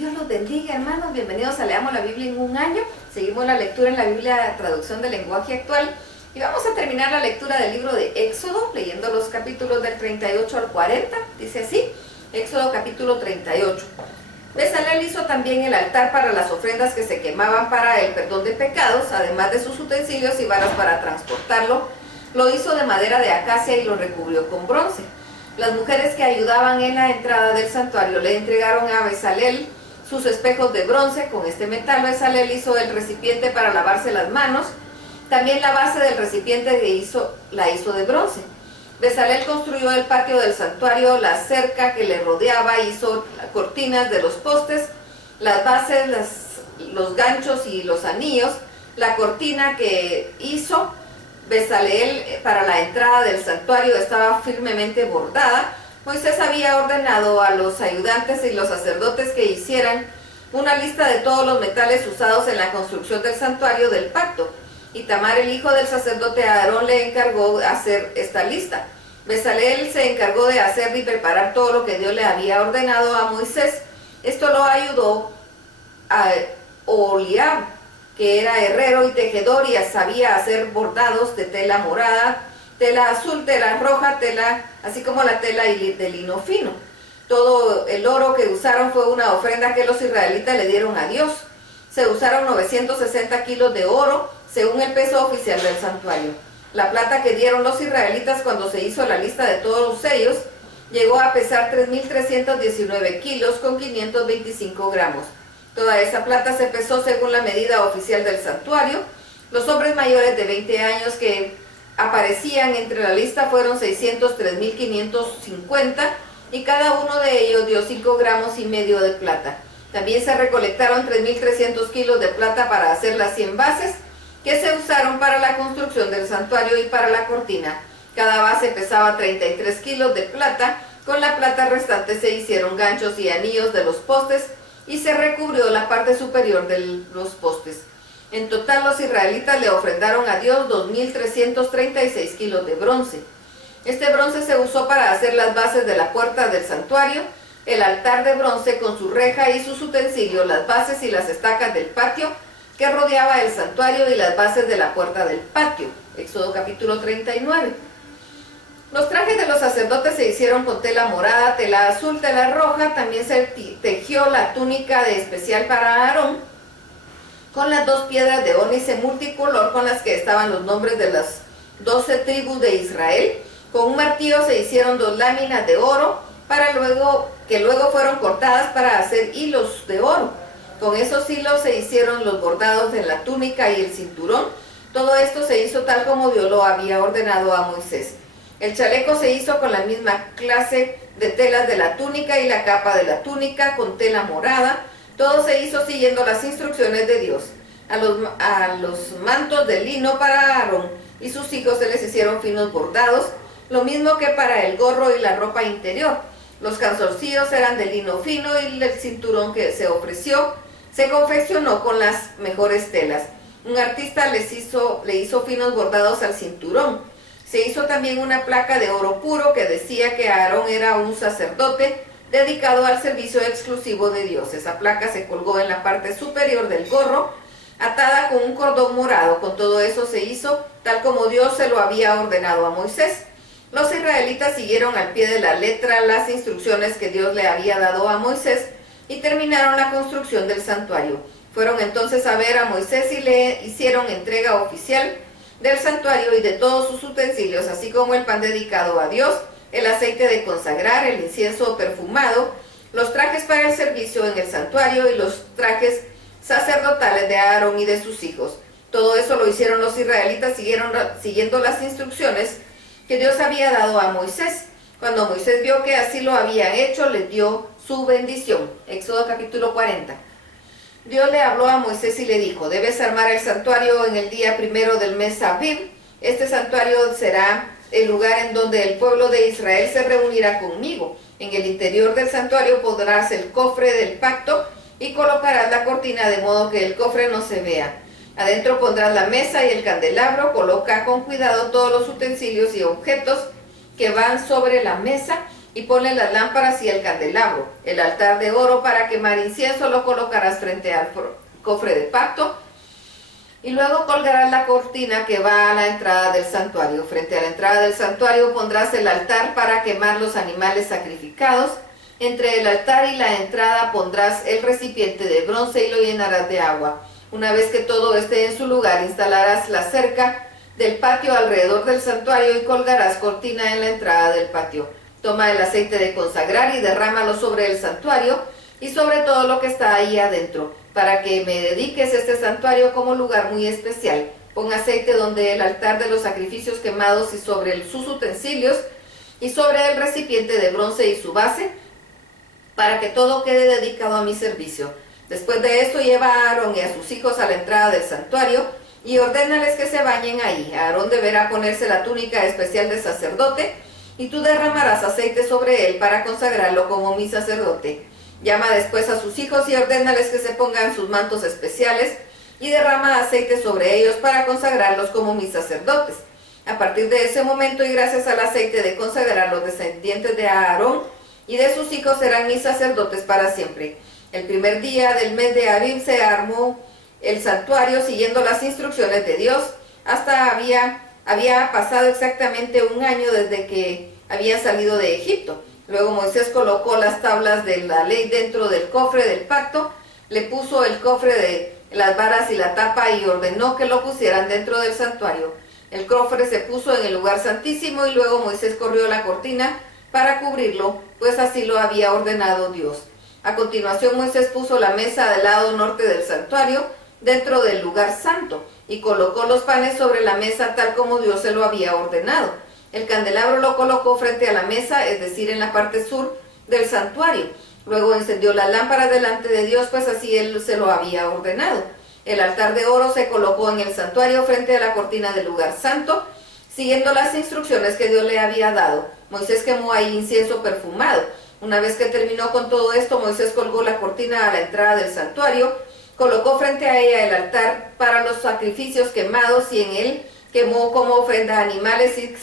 Dios los bendiga, hermanos. Bienvenidos a Leamos la Biblia en un año. Seguimos la lectura en la Biblia, traducción del lenguaje actual. Y vamos a terminar la lectura del libro de Éxodo, leyendo los capítulos del 38 al 40. Dice así, Éxodo capítulo 38. Bezalel hizo también el altar para las ofrendas que se quemaban para el perdón de pecados, además de sus utensilios y varas para transportarlo. Lo hizo de madera de acacia y lo recubrió con bronce. Las mujeres que ayudaban en la entrada del santuario le entregaron a Bezalel sus espejos de bronce. Con este metal Bezalel hizo el recipiente para lavarse las manos. También la base del recipiente la hizo de bronce. Bezalel construyó el patio del santuario, la cerca que le rodeaba, hizo cortinas de los postes, las bases, los ganchos y los anillos. La cortina que hizo Bezalel para la entrada del santuario estaba firmemente bordada. Moisés había ordenado a los ayudantes y los sacerdotes que hicieran una lista de todos los metales usados en la construcción del santuario del pacto. Itamar, el hijo del sacerdote Aarón, le encargó hacer esta lista. Bezalel se encargó de hacer y preparar todo lo que Dios le había ordenado a Moisés. Esto lo ayudó a Oholiab, que era herrero y tejedor y sabía hacer bordados de tela morada, tela azul, tela roja, así como la tela de lino fino. Todo el oro que usaron fue una ofrenda que los israelitas le dieron a Dios. Se usaron 960 kilos de oro, según el peso oficial del santuario. La plata que dieron los israelitas cuando se hizo la lista de todos los sellos llegó a pesar 3.319 kilos con 525 gramos. Toda esa plata se pesó según la medida oficial del santuario. Los hombres mayores de 20 años que aparecían entre la lista fueron 603.550 y cada uno de ellos dio 5 gramos y medio de plata. También se recolectaron 3.300 kilos de plata para hacer las 100 bases que se usaron para la construcción del santuario y para la cortina. Cada base pesaba 33 kilos de plata. Con la plata restante se hicieron ganchos y anillos de los postes y se recubrió la parte superior de los postes. En total los israelitas le ofrendaron a Dios 2.336 kilos de bronce. Este bronce se usó para hacer las bases de la puerta del santuario, el altar de bronce con su reja y sus utensilios, las bases y las estacas del patio que rodeaba el santuario y las bases de la puerta del patio. Éxodo capítulo 39. Los trajes de los sacerdotes se hicieron con tela morada, tela azul, tela roja. También se tejió la túnica de especial para Aarón con las 2 piedras de ónice multicolor con las que estaban los nombres de las 12 tribus de Israel. Con un martillo se hicieron 2 láminas de oro que luego fueron cortadas para hacer hilos de oro. Con esos hilos se hicieron los bordados en la túnica y el cinturón. Todo esto se hizo tal como Dios lo había ordenado a Moisés. El chaleco se hizo con la misma clase de telas de la túnica y la capa de la túnica con tela morada. Todo se hizo siguiendo las instrucciones de Dios. A los mantos de lino para Aarón y sus hijos se les hicieron finos bordados, lo mismo que para el gorro y la ropa interior. Los calzoncillos eran de lino fino y el cinturón que se ofreció se confeccionó con las mejores telas. Un artista le hizo finos bordados al cinturón. Se hizo también una placa de oro puro que decía que Aarón era un sacerdote dedicado al servicio exclusivo de Dios. Esa placa se colgó en la parte superior del gorro, atada con un cordón morado. Con todo eso se hizo tal como Dios se lo había ordenado a Moisés. Los israelitas siguieron al pie de la letra las instrucciones que Dios le había dado a Moisés y terminaron la construcción del santuario. Fueron entonces a ver a Moisés y le hicieron entrega oficial del santuario y de todos sus utensilios, así como el pan dedicado a Dios, el aceite de consagrar, el incienso perfumado, los trajes para el servicio en el santuario y los trajes sacerdotales de Aarón y de sus hijos. Todo eso lo hicieron los israelitas siguiendo las instrucciones que Dios había dado a Moisés. Cuando Moisés vio que así lo habían hecho, les dio su bendición. Éxodo capítulo 40. Dios le habló a Moisés y le dijo: debes armar el santuario en el día primero del mes Abib. Este santuario será el lugar en donde el pueblo de Israel se reunirá conmigo. En el interior del santuario pondrás el cofre del pacto y colocarás la cortina de modo que el cofre no se vea. Adentro pondrás la mesa y el candelabro. Coloca con cuidado todos los utensilios y objetos que van sobre la mesa y ponle las lámparas y el candelabro. El altar de oro para quemar incienso lo colocarás frente al cofre de pacto, y luego colgarás la cortina que va a la entrada del santuario. Frente a la entrada del santuario pondrás el altar para quemar los animales sacrificados. Entre el altar y la entrada pondrás el recipiente de bronce y lo llenarás de agua. Una vez que todo esté en su lugar, instalarás la cerca del patio alrededor del santuario y colgarás cortina en la entrada del patio. Toma el aceite de consagrar y derrámalo sobre el santuario y sobre todo lo que está ahí adentro, para que me dediques este santuario como lugar muy especial. Pon aceite donde el altar de los sacrificios quemados y sobre sus utensilios y sobre el recipiente de bronce y su base, para que todo quede dedicado a mi servicio. Después de esto lleva a Aarón y a sus hijos a la entrada del santuario y ordénales que se bañen ahí. Aarón deberá ponerse la túnica especial de sacerdote y tú derramarás aceite sobre él para consagrarlo como mi sacerdote. Llama después a sus hijos y ordénales que se pongan sus mantos especiales y derrama aceite sobre ellos para consagrarlos como mis sacerdotes. A partir de ese momento y gracias al aceite de consagrar, los descendientes de Aarón y de sus hijos serán mis sacerdotes para siempre. El primer día del mes de Abib se armó el santuario siguiendo las instrucciones de Dios. Había pasado exactamente un año desde que habían salido de Egipto. Luego Moisés colocó las tablas de la ley dentro del cofre del pacto, le puso el cofre de las varas y la tapa y ordenó que lo pusieran dentro del santuario. El cofre se puso en el lugar santísimo y luego Moisés corrió la cortina para cubrirlo, pues así lo había ordenado Dios. A continuación Moisés puso la mesa del lado norte del santuario dentro del lugar santo y colocó los panes sobre la mesa tal como Dios se lo había ordenado. El candelabro lo colocó frente a la mesa, es decir, en la parte sur del santuario. Luego encendió las lámparas delante de Dios, pues así él se lo había ordenado. El altar de oro se colocó en el santuario frente a la cortina del lugar santo, siguiendo las instrucciones que Dios le había dado. Moisés quemó ahí incienso perfumado. Una vez que terminó con todo esto, Moisés colgó la cortina a la entrada del santuario, colocó frente a ella el altar para los sacrificios quemados y en él quemó como ofrenda animales y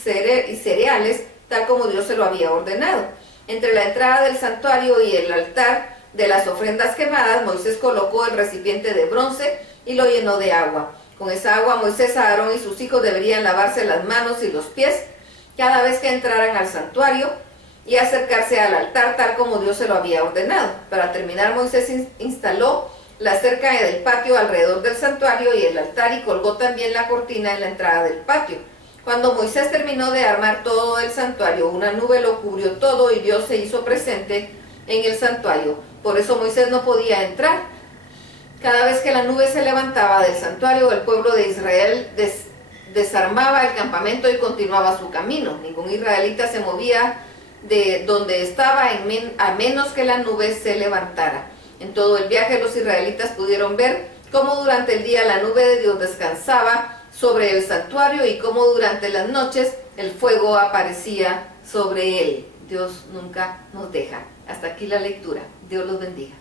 cereales, tal como Dios se lo había ordenado. Entre la entrada del santuario y el altar de las ofrendas quemadas, Moisés colocó el recipiente de bronce y lo llenó de agua. Con esa agua, Moisés, Aarón y sus hijos deberían lavarse las manos y los pies cada vez que entraran al santuario y acercarse al altar, tal como Dios se lo había ordenado. Para terminar, Moisés instaló la cerca del patio alrededor del santuario y el altar y colgó también la cortina en la entrada del patio. Cuando Moisés terminó de armar todo el santuario, una nube lo cubrió todo y Dios se hizo presente en el santuario. Por eso Moisés no podía entrar. Cada vez que la nube se levantaba del santuario, el pueblo de Israel desarmaba el campamento y continuaba su camino. Ningún israelita se movía de donde estaba a menos que la nube se levantara. En todo el viaje los israelitas pudieron ver cómo durante el día la nube de Dios descansaba sobre el santuario y cómo durante las noches el fuego aparecía sobre él. Dios nunca nos deja. Hasta aquí la lectura. Dios los bendiga.